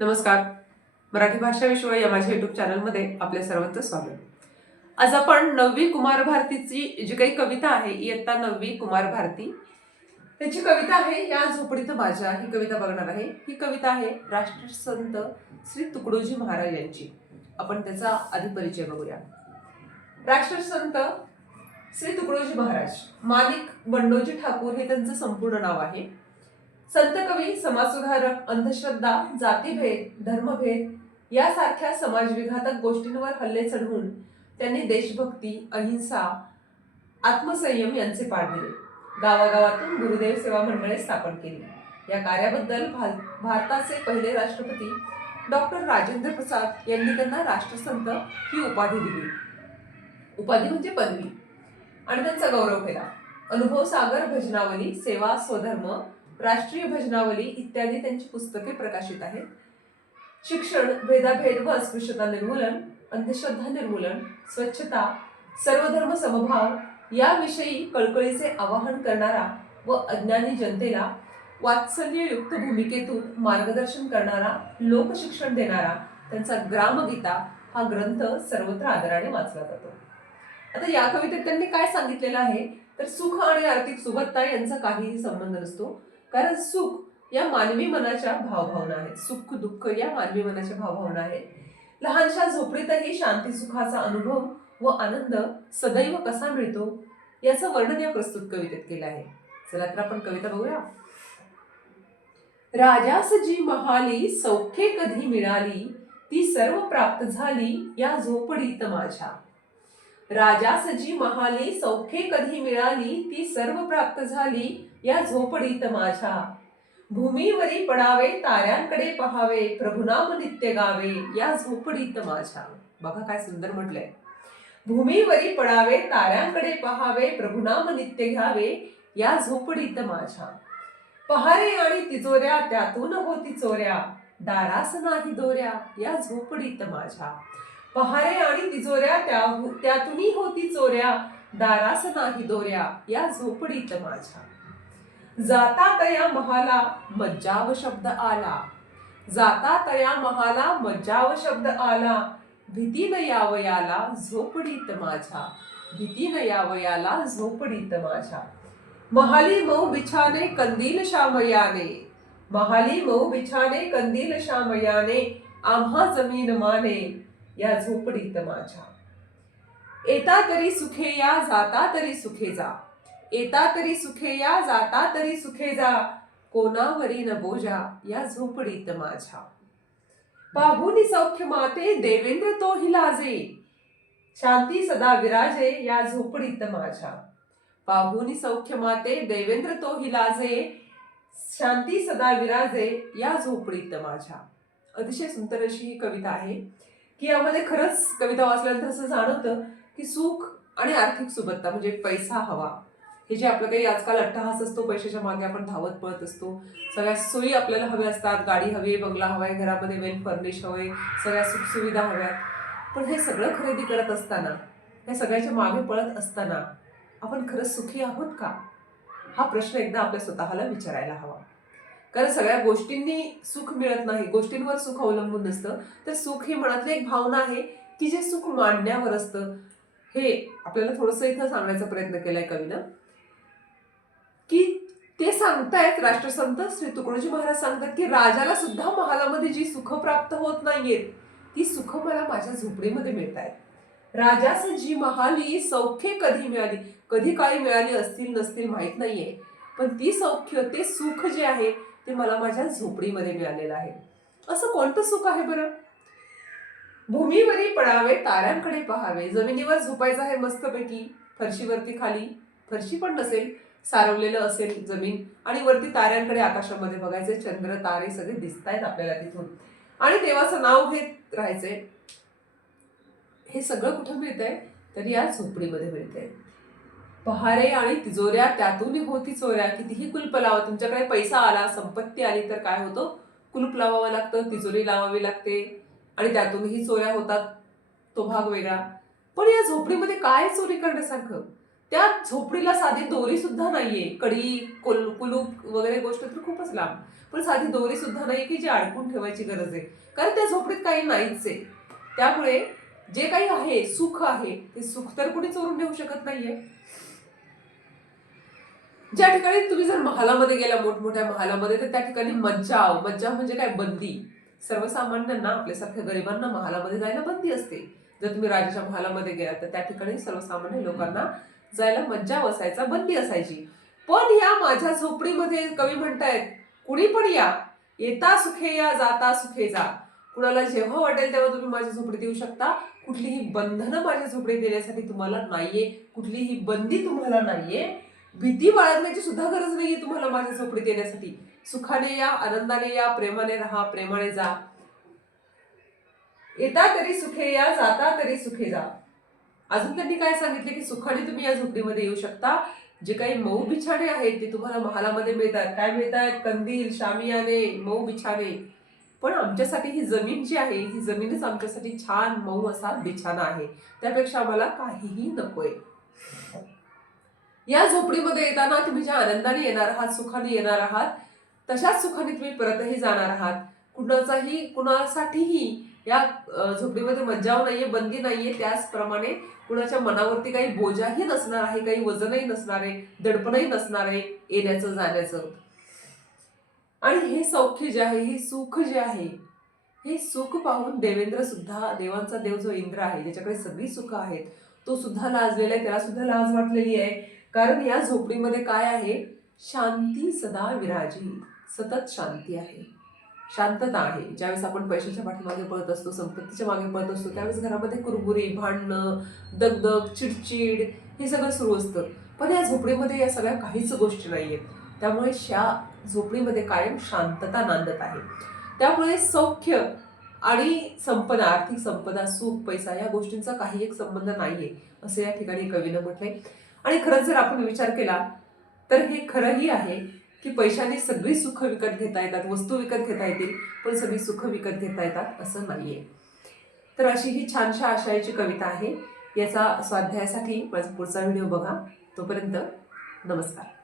नमस्कार. मराठी भाषा विश्व या माझ्या युट्यूब चॅनलमध्ये आपल्या सर्वांचं स्वागत. आज आपण 9वी कुमार भारतीची जी काही कविता आहे, इयत्ता 9वी कुमार भारती त्याची कविता आहे या झोपडीत माझ्या, ही कविता बघणार आहे. ही कविता आहे राष्ट्रसंत श्री तुकडोजी महाराज यांची. आपण त्याचा आधी परिचय बघूया. राष्ट्रसंत श्री तुकडोजी महाराज, माणिक बंडोजी ठाकूर हे त्यांचं संपूर्ण नाव आहे. संत कवी, समाजसुधारक, अंधश्रद्धा, जातीभेद, धर्मभेद यासारख्या समाजविघातक गोष्टींवर हल्ले चढवून त्यांनी देशभक्ती, अहिंसा, आत्मसंयम यांचे पाठ दिले. गावागावातून गुरुदेव सेवा मंडळे स्थापन केली. या कार्याबद्दल भारताचे पहिले राष्ट्रपती डॉक्टर राजेंद्र प्रसाद यांनी त्यांना राष्ट्रसंत ही उपाधी दिली. उपाधी म्हणजे पदवी, आणि त्यांचा गौरव केला. अनुभव सागर भजनावली, सेवा, स्वधर्म, राष्ट्रीय भजनावली इत्यादी त्यांची पुस्तके प्रकाशित आहेत. शिक्षण, भेदाभेद व अस्पृश्यता निर्मूलन, अंधश्रद्धा निर्मूलन, स्वच्छता, सर्वधर्म समभाव याविषयी कळकळीचे आवाहन करणारा व अज्ञानी जनतेला वात्सल्ययुक्त भूमिकेतून मार्गदर्शन करणारा, लोकशिक्षण देणारा त्यांचा ग्रामगीता हा ग्रंथ सर्वत्र आदराने वाचला जातो. आता या कवितेत त्यांनी काय सांगितलेलं आहे तर सुख आणि आर्थिक सुबत्ता यांचा काहीही संबंध नसतो, कारण सुख या मानवी मनाच्या भावभावना आहेत. सुख दुःख या मानवी मनाच्या भावभावना आहेत. लहानशा झोपडीतही शांती सुखाचा अनुभव व आनंद सदैव कसा मिळतो याचं वर्णन या प्रस्तुत कवितेत केलं आहे. चला तर आपण कविता बघूया. राजास जी महाली सौख्ये कधी मिळाली, ती सर्व प्राप्त झाली या झोपडीत माझ्या. राजास जी महाली सौख्ये कधी मिळाली, ती सर्व प्राप्त झाली या झोपडीत माझ्या. भूमीवरी पडावे, ताऱ्यांकडे पहावे, प्रभुनाम नित्य गावे या झोपडीत माझ्या. बघा काय सुंदर म्हटलंय. भूमीवरी पडावे, ताऱ्यांकडे पहावे, प्रभुनाम नित्य घ्यावे या झोपडीत माझ्या. पहारे आणि तिजोऱ्या त्यातून होती चोऱ्या, दारास नाही दोऱ्या या झोपडीत माझ्या. पहारे आणि तिजोऱ्या त्यातूनही होती चोऱ्या, दारास नाही दोऱ्या या झोपडीत माझ्या. जाता तया महाला मज्जाव शब्द आला, जाता तया महाला मज्जाव शब्द आला, भीतीन यावयाला झोपडीत माझ्या. भीतीन यावयाला झोपडीत माझ्या. महाली मऊ बिछाने कंदील शामयाने, महाली मऊ बिछाने कंदील शामयाने, आम्हा जमीन माने या झोपडीत माझ्या. येता तरी सुखे या, जाता तरी सुखे जा, येता तरी सुखे या, जाता तरी सुखे जा, कोणावरी न बोजा या झोपडीत माझ्या. पाहुनी सौख्य माते देवेंद्र तो हिलाजे, शांती सदा विराजे या झोपडीत माझ्या. पाहुनी सौख्य माते देवेंद्र तो हिलाजे, शांती सदा विराजे या झोपडीत माझ्या. अतिशय सुंदर अशी ही कविता आहे की यामध्ये खरंच कविता वाचल्यानंतर असं जाणवतं की सुख आणि आर्थिक सुबत्ता म्हणजे पैसा हवा, हे जे आपलं काही आजकाल अट्टहास असतो, पैशाच्या मागे आपण धावत पळत असतो, सगळ्या सोयी आपल्याला हव्या असतात, गाडी हवी, बंगला हवाय, घरामध्ये वेल फर्निश हवंय, सगळ्या सुखसुविधा हव्यात. पण हे सगळं खरेदी करत असताना, या सगळ्याच्या मागे पळत असताना आपण खरंच सुखी आहोत का, हा प्रश्न एकदा आपल्या स्वतःला विचारायला हवा. कारण सगळ्या गोष्टींनी सुख मिळत नाही, गोष्टींवर सुख अवलंबून नसतं, तर सुख ही मनातली एक भावना आहे की जे सुख मांडण्यावर असतं. हे आपल्याला थोडंसं इथं सांगण्याचा प्रयत्न केलाय कवीनं की ते सांगतायत, राष्ट्रसंत श्री तुकडोजी महाराज सांगतात की राजाला सुद्धा महालामध्ये जी सुख प्राप्त होत नाहीयेत ती सुख मला माझ्या झोपडीमध्ये मिळतायत. राजास जी महाली सौख्ये कधी मिळाली, कधी काळी मिळाली असतील नसतील माहित नाहीये, पण ती सौख्य, ते सुख जे आहे ते मला माझ्या झोपडीमध्ये मिळालेलं आहे. असं कोणतं सुख आहे बरं? भूमीवरी पडावे, ताऱ्यांकडे पहावे, जमिनीवर झोपायचं आहे मस्तपैकी, फरशीवरती खाली फरशी पण नसेल, सारवलेलं असेल जमीन, आणि वरती ताऱ्यांकडे आकाशामध्ये बघायचे, चंद्र तारे सगळे दिसतायत आपल्याला तिथून, आणि देवाचं नाव घेत राहायचंय. हे सगळं कुठं मिळतंय तर या झोपडीमध्ये मिळतंय. पहारे आणि तिजोऱ्या त्यातून होती चोऱ्या. कितीही कुलप लावा, तुमच्याकडे पैसा आला, संपत्ती आली तर काय होतं, कुलूप लावावं लागतं, तिजोरी लावावी लागते, आणि त्यातूनही चोऱ्या होतात, तो भाग वेगळा. पण या झोपडीमध्ये काय चोरी करण्यासारखं? त्या झोपडीला साधी दोरी सुद्धा नाहीये, कडी कुलूप वगैरे गोष्ट तर खूपच लांब, पण साधी दोरी सुद्धा नाहीये की जी अडकून ठेवायची गरज आहे, कारण त्या झोपडीत काही नाहीच आहे. त्यामुळे जे काही आहे, सुख आहे, ते सुख तर कुणी चोरून नेऊ शकत नाहीये. ज्या ठिकाणी तुम्ही जर महालामध्ये गेला, मोठमोठ्या महालामध्ये, तर त्या ठिकाणी मज्जाव मज्जाव म्हणजे काय, बंदी. सर्वसामान्यांना, आपल्यासारख्या गरिबांना महालामध्ये जायला बंदी असते. जर तुम्ही राजाच्या महालामध्ये गेलात तर त्या ठिकाणी सर्वसामान्य लोकांना जायला मज्जाव असायचा, बंदी असायची. पण या माझ्या झोपडीमध्ये कवी म्हणतायत, कुणी पण या, येता सुखे या, जाता सुखे जा. कुणाला जेव्हा वाटेल तेव्हा तुम्ही माझ्या झोपडीत येऊ शकता. कुठलीही बंधनं माझ्या झोपडीत येण्यासाठी तुम्हाला नाहीये, कुठलीही बंदी तुम्हाला नाहीये, भीती बाळगण्याची सुद्धा गरज नाहीये तुम्हाला माझ्या झोपडीत येण्यासाठी. सुखाने या, आनंदाने या, प्रेमाने राहा, प्रेमाने जा. येता तरी सुखे या, जाता तरी सुखे जा. अजून त्यांनी काय सांगितले की सुखाने तुम्ही या झोपडीमध्ये येऊ शकता. जे काही मऊ बिछाणे आहेत ते तुम्हाला महालामध्ये मिळतात. काय मिळतात? कंदील, शामियाने, मऊ बिछाणे. पण आमच्यासाठी ही जमीन जी आहे, ही जमीनच आमच्यासाठी छान मऊ असा बिछाना आहे. त्यापेक्षा आम्हाला काहीही नकोय. या झोपडीमध्ये येताना तुम्ही ज्या आनंदाने येणार आहात, सुखाने येणार आहात, तशाच सुखाने तुम्ही परतही जाणार आहात. कुणासाठीही या झोपडीमध्ये मज्जाव नाहीये, बंदी नाहीये. त्याचप्रमाणे कुणाच्या मनावरती काही बोजाही नसणार आहे, काही वजनही नसणार आहे, दडपणही नसणार आहे येण्याचं जाण्याचं. आणि हे सौख्य जे आहे, हे सुख जे आहे, हे सुख पाहून देवेंद्र सुद्धा, देवांचा देव जो इंद्र आहे, ज्याच्याकडे सगळी सुख आहेत, तो सुद्धा लाजलेला आहे. त्याला सुद्धा लाज वाटलेली आहे. कारण या झोपडीमध्ये काय आहे? शांती सदा विराजी, सतत शांती आहे, शांतता आहे. ज्यावेळेस आपण पैशाच्या पाठीमागे पळत असतो, संपत्तीच्या मागे पळत असतो, त्यावेळेस घरामध्ये कुरबुरी, भांडणं, दगदग, चिडचिड हे सगळं सुरू असतं. पण या झोपडीमध्ये या सगळ्या काहीच गोष्टी नाहीयेत. त्यामुळे या झोपडीमध्ये कायम शांतता नांदत आहे. त्यामुळे सौख्य आणि संपदा, आर्थिक संपदा, सुख, पैसा या गोष्टींचा काही एक संबंध नाहीये, असं या ठिकाणी कवीनं म्हटलंय. आणि खरंच जर आपण विचार केला तर हे खरंही आहे की पैशाने सगळी सुख विकत घेता येतात, वस्तू विकत घेता येतील, पण सगळी सुख विकत घेता येतात असं नाहीये. तर अशी ही छानशा आशयाची कविता आहे. याचा स्वाध्यायासाठी माझा पुढचा व्हिडिओ बघा. तोपर्यंत नमस्कार.